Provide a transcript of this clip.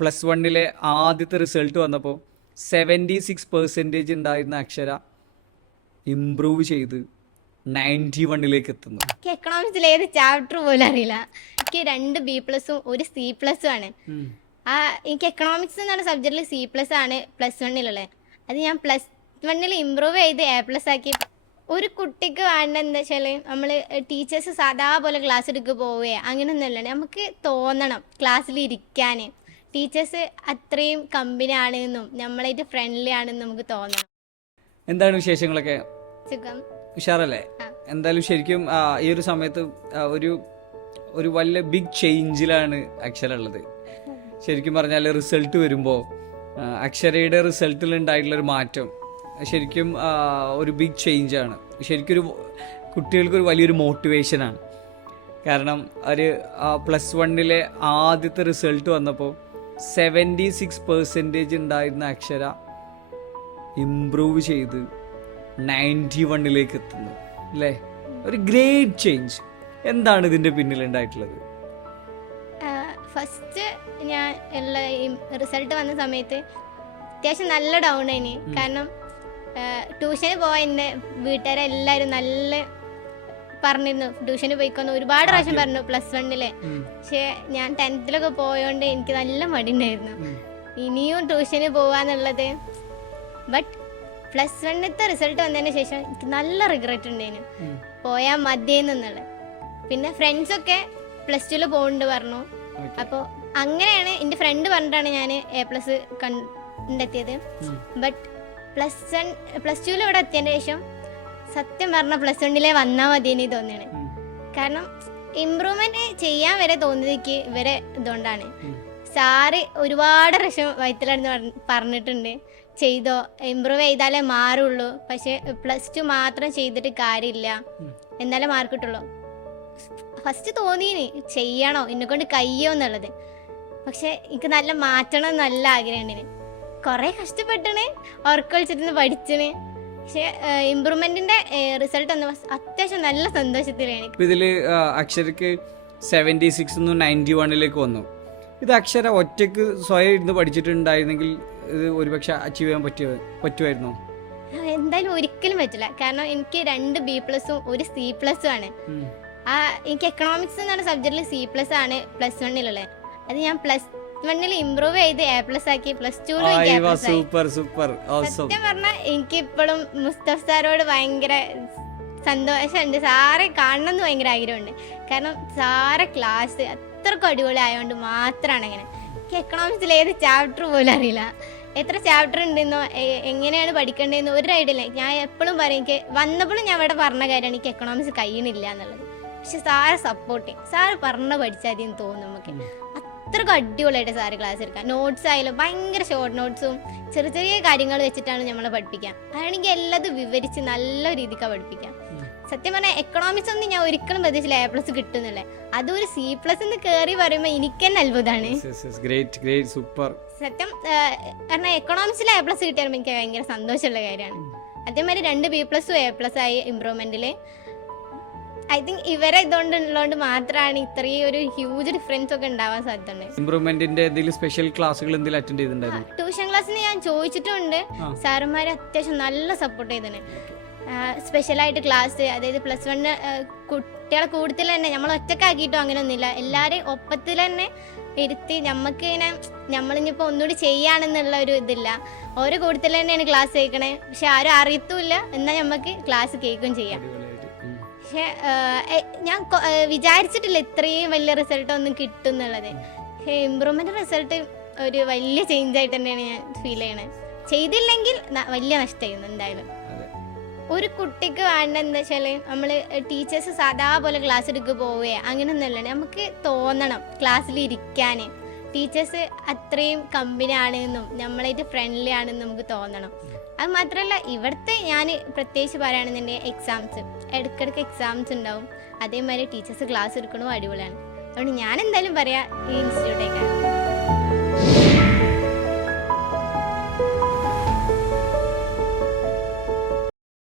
+1 ആദ്യത്തെ റിസൾട്ട് വന്നപ്പോൾ 76% ഉണ്ടായിരുന്ന അക്ഷര ഇംപ്രൂവ് ചെയ്ത് 91 എത്തുന്നു. എക്കണോമിക്സിൽ ഏത് ചാപ്റ്റർ പോലും അറിയില്ല. എനിക്ക് 2 B+ഉം 1 C+ഉം ആണ്. എനിക്ക് എക്കണോമിക്സ് എന്നുള്ള സബ്ജക്റ്റിൽ C+ ആണ് +1 അത് ഞാൻ +1 ഇമ്പ്രൂവ് ചെയ്ത് A+ ആക്കി. ഒരു കുട്ടിക്ക് വേണ്ട എന്താ വെച്ചാൽ നമ്മൾ ടീച്ചേഴ്സ് സാധാ പോലെ ക്ലാസ് എടുക്കുക പോവുകയോ അങ്ങനെയൊന്നുമല്ല. നമുക്ക് തോന്നണം ക്ലാസ്സിൽ ഇരിക്കാൻ ടീച്ചേഴ്സ് അത്രയും കമ്പനി ആണെന്നും നമ്മളായിട്ട് ഫ്രണ്ട്ലി ആണെന്നും നമുക്ക് തോന്നണം. എന്താണ് വിശേഷങ്ങളൊക്കെ? സുഖം, ഉഷാറല്ലേ? എന്തായാലും ശരിക്കും ഈ ഒരു സമയത്ത് ഒരു വലിയ ബിഗ് ചേഞ്ചിലാണ് അക്ഷര ഉള്ളത്. ശരിക്കും പറഞ്ഞാൽ റിസൾട്ട് വരുമ്പോൾ അക്ഷരയുടെ റിസൾട്ടിൽ ഉണ്ടായിട്ടുള്ളൊരു മാറ്റം ശരിക്കും ഒരു ബിഗ് ചേഞ്ചാണ്. ശരിക്കും കുട്ടികൾക്കൊരു വലിയൊരു മോട്ടിവേഷനാണ്. കാരണം ഒരു +1 ആദ്യത്തെ റിസൾട്ട് വന്നപ്പോൾ 76% ഉണ്ടായിരുന്ന അക്ഷര ഇംപ്രൂവ് ചെയ്ത് 91 എത്തുന്നു അല്ലേ? ഒരു ഗ്രേറ്റ് ചേഞ്ച്. എന്താണ് ഇതിൻ്റെ പിന്നിലുണ്ടായിട്ടുള്ളത്? ഫസ്റ്റ് ഞാൻ റിസൾട്ട് വന്ന സമയത്ത് അത്യാവശ്യം നല്ല ഡൗൺ ആയിന്. കാരണം ട്യൂഷന് പോയ എൻ്റെ വീട്ടുകാരെല്ലാവരും നല്ല പറഞ്ഞിരുന്നു ട്യൂഷന് പോയിക്കൊന്ന് ഒരുപാട് പ്രാവശ്യം പറഞ്ഞു +1. പക്ഷെ ഞാൻ 10th പോയോണ്ട് എനിക്ക് നല്ല മടി ഉണ്ടായിരുന്നു ഇനിയും ട്യൂഷന് പോവാന്നുള്ളത്. ബട്ട് +1 റിസൾട്ട് വന്നതിന് ശേഷം എനിക്ക് നല്ല റിഗ്രറ്റ് ഉണ്ടായിരുന്നു പോയാൽ മതിയെന്നുള്ളത്. പിന്നെ ഫ്രണ്ട്സൊക്കെ +2 പോകുന്നുണ്ട് പറഞ്ഞു. അപ്പോൾ അങ്ങനെയാണ് എൻ്റെ ഫ്രണ്ട് പറഞ്ഞിട്ടാണ് ഞാൻ A+ കണ്ടെത്തിയത്. ബട്ട് +2 ഇവിടെ എത്തിയതിന് ശേഷം സത്യം പറഞ്ഞ +1 വന്നാൽ മതിയെന്ന് തോന്നിയാണ്. കാരണം ഇമ്പ്രൂവ്മെന്റ് ചെയ്യാൻ വരെ തോന്നിയതിക്ക് ഇവരെ ഇതുകൊണ്ടാണ്. സാറ് ഒരുപാട് പ്രാവശ്യം വയറ്റിലടന്ന് പറഞ്ഞിട്ടുണ്ട് ചെയ്തോ, ഇമ്പ്രൂവ് ചെയ്താലേ മാറുള്ളൂ. പക്ഷെ +2 മാത്രം ചെയ്തിട്ട് കാര്യമില്ല, എന്നാലേ മാർക്ക് കിട്ടുള്ളൂ. ഫസ്റ്റ് തോന്നിയിന് ചെയ്യണോ എന്നെക്കൊണ്ട് കഴിയോ എന്നുള്ളത്. പക്ഷെ എനിക്ക് നല്ല മാറ്റണം എന്ന് നല്ല ആഗ്രഹമുണ്ട്. കുറേ കഷ്ടപ്പെട്ടാണ് ഉറക്കൊളിച്ചിട്ട് പഠിച്ചിന്. പക്ഷെ ഇമ്പ്രൂവ്മെന്റിന്റെ റിസൾട്ട് വന്ന അത്യാവശ്യം നല്ല സന്തോഷത്തിലാണ്. ഇതില് അക്ഷരക്ക് 76 91 വന്നു. ഇത് അക്ഷര ഒറ്റക്ക് സ്വയം ഇരുന്ന് പഠിച്ചിട്ടുണ്ടായിരുന്നെങ്കിൽ ഇത് ഒരുപക്ഷെ അച്ചീവ് ചെയ്യാൻ പറ്റുമായിരുന്നോ? എന്തായാലും ഒരിക്കലും പറ്റില്ല. കാരണം എനിക്ക് 2 B+ഉം 1 C+ഉം ആണ്. എനിക്ക് എക്കണോമിക്സ് എന്നുള്ള സബ്ജക്റ്റിൽ C+ ആണ് +1 അത് ഞാൻ +1 ഇമ്പ്രൂവ് ചെയ്ത് A+ ആക്കി. +2 സത്യം പറഞ്ഞാൽ എനിക്ക് ഇപ്പോഴും മുസ്തഫ സാറോട് ഭയങ്കര സന്തോഷമുണ്ട്. സാറെ കാണണമെന്ന് ഭയങ്കര ആഗ്രഹമുണ്ട്. കാരണം സാറെ ക്ലാസ് അത്രക്കും അടിപൊളി ആയതുകൊണ്ട് മാത്രമാണ് അങ്ങനെ. എനിക്ക് എക്കണോമിക്സിൽ ഏത് ചാപ്റ്റർ പോലും അറിയില്ല. എത്ര ചാപ്റ്റർ ഉണ്ടെന്നോ എങ്ങനെയാണ് പഠിക്കേണ്ടതെന്നോ ഒരു ഐഡിയ ഇല്ല. ഞാൻ എപ്പോഴും പറയും, എനിക്ക് വന്നപ്പോഴും ഞാൻ ഇവിടെ പറഞ്ഞ കാര്യമാണ് എനിക്ക് എക്കണോമിക്സ് കഴിയണില്ല എന്നുള്ളത്. പക്ഷെ സാറ് സപ്പോർട്ട് ചെയ്യും. സാറ് പറഞ്ഞ പഠിച്ചാൽ മതി എന്ന് തോന്നും നമുക്ക്. അത്രക്കും അടിപൊളിയായിട്ട് സാറ് ക്ലാസ് എടുക്കാം. നോട്ട്സ് ആയാലും ഭയങ്കര ഷോർട്ട് നോട്ട്സും ചെറിയ ചെറിയ കാര്യങ്ങൾ വെച്ചിട്ടാണ് നമ്മളെ പഠിപ്പിക്കുക. അതാണെങ്കിൽ എല്ലാതും വിവരിച്ച് നല്ല രീതിക്കാണ് പഠിപ്പിക്കാം. സത്യം പറഞ്ഞാൽ എക്കണോമിക്സ് ഒന്നും ഞാൻ ഒരിക്കലും പ്രതീക്ഷിച്ചില്ല A+ കിട്ടുന്നല്ലേ. അതൊരു C+ കയറി പറയുമ്പോൾ എനിക്ക് തന്നെ അത്ഭുതമാണ്. സത്യം കാരണം എക്കണോമിക്സിൽ A+ കിട്ടിയാലും എനിക്ക് ഭയങ്കര സന്തോഷമുള്ള കാര്യമാണ്. അതേമാതിരി 2 B+ഉം A+ ആയി ഇമ്പ്രൂവ്മെന്റിൽ. ഐ തിങ്ക് ഇവരെ ഇതുകൊണ്ടുള്ളതുകൊണ്ട് മാത്രമാണ് ഇത്രയും ഒരു ഹ്യൂജ് ഡിഫറൻസ് ഒക്കെ ഉണ്ടാവാൻ സാധ്യതയുണ്ട്. ഇമ്പ്രൂവ്മെന്റിന്റെ എന്തെങ്കിലും സ്പെഷ്യൽ ക്ലാസ്സുകൾ എന്തെങ്കിലും അറ്റൻഡ് ചെയ്തിട്ടുണ്ടായിരുന്നു? ട്യൂഷൻ ക്ലാസ്സിന് ഞാൻ ചോദിച്ചിട്ടുണ്ട്. സാറുമാർ അത്യാവശ്യം നല്ല സപ്പോർട്ട് ചെയ്തത്. സ്പെഷ്യലായിട്ട് ക്ലാസ്, അതായത് +1 കുട്ടികളെ കൂടുതൽ തന്നെ നമ്മൾ ഒറ്റക്കാക്കിയിട്ടോ അങ്ങനെയൊന്നുമില്ല. എല്ലാവരെയും ഒപ്പത്തിൽ തന്നെ ഇരുത്തി നമുക്ക് ഇങ്ങനെ നമ്മളിനിപ്പോൾ ഒന്നുകൂടി ചെയ്യാണെന്നുള്ള ഒരു ഇതില്ല. ഓരോ കൂടുതൽ തന്നെയാണ് ക്ലാസ് കേൾക്കണേ. പക്ഷെ ആരും അറിയത്തുമില്ല, എന്നാൽ നമുക്ക് ക്ലാസ് കേൾക്കുകയും ചെയ്യാം. പക്ഷെ ഞാൻ വിചാരിച്ചിട്ടില്ല ഇത്രയും വലിയ റിസൾട്ട് ഒന്നും കിട്ടും എന്നുള്ളത്. പക്ഷേ ഇമ്പ്രൂവ്മെന്റ് റിസൾട്ട് ഒരു വലിയ ചേഞ്ച് ആയിട്ട് തന്നെയാണ് ഞാൻ ഫീൽ ചെയ്യണത്. ചെയ്തില്ലെങ്കിൽ വലിയ നഷ്ടമായിരുന്നു എന്തായാലും. ഒരു കുട്ടിക്ക് വേണ്ട എന്താ വെച്ചാൽ നമ്മൾ ടീച്ചേഴ്സ് സാധാ പോലെ ക്ലാസ് എടുക്കുക പോവുകയോ അങ്ങനെയൊന്നുമല്ല. നമുക്ക് തോന്നണം ക്ലാസ്സിൽ ഇരിക്കാൻ ടീച്ചേഴ്സ് അത്രയും കമ്പനി ആണെന്നും നമ്മളായിട്ട് ഫ്രണ്ട്ലി ആണെന്നും നമുക്ക് തോന്നണം. അത് മാത്രമല്ല ഇവിടുത്തെ ഞാൻ പ്രത്യേകിച്ച് പറയുകയാണെന്നുണ്ടെങ്കിൽ എക്സാംസ് ഇടയ്ക്കിടയ്ക്ക് എക്സാംസ് ഉണ്ടാവും. അതേമാതിരി ടീച്ചേഴ്സ് ക്ലാസ് എടുക്കണതും അടിപൊളിയാണ്. അതുകൊണ്ട് ഞാൻ എന്തായാലും പറയാം ഈ ഇൻസ്റ്റിറ്റ്യൂട്ടേക്കാണ്.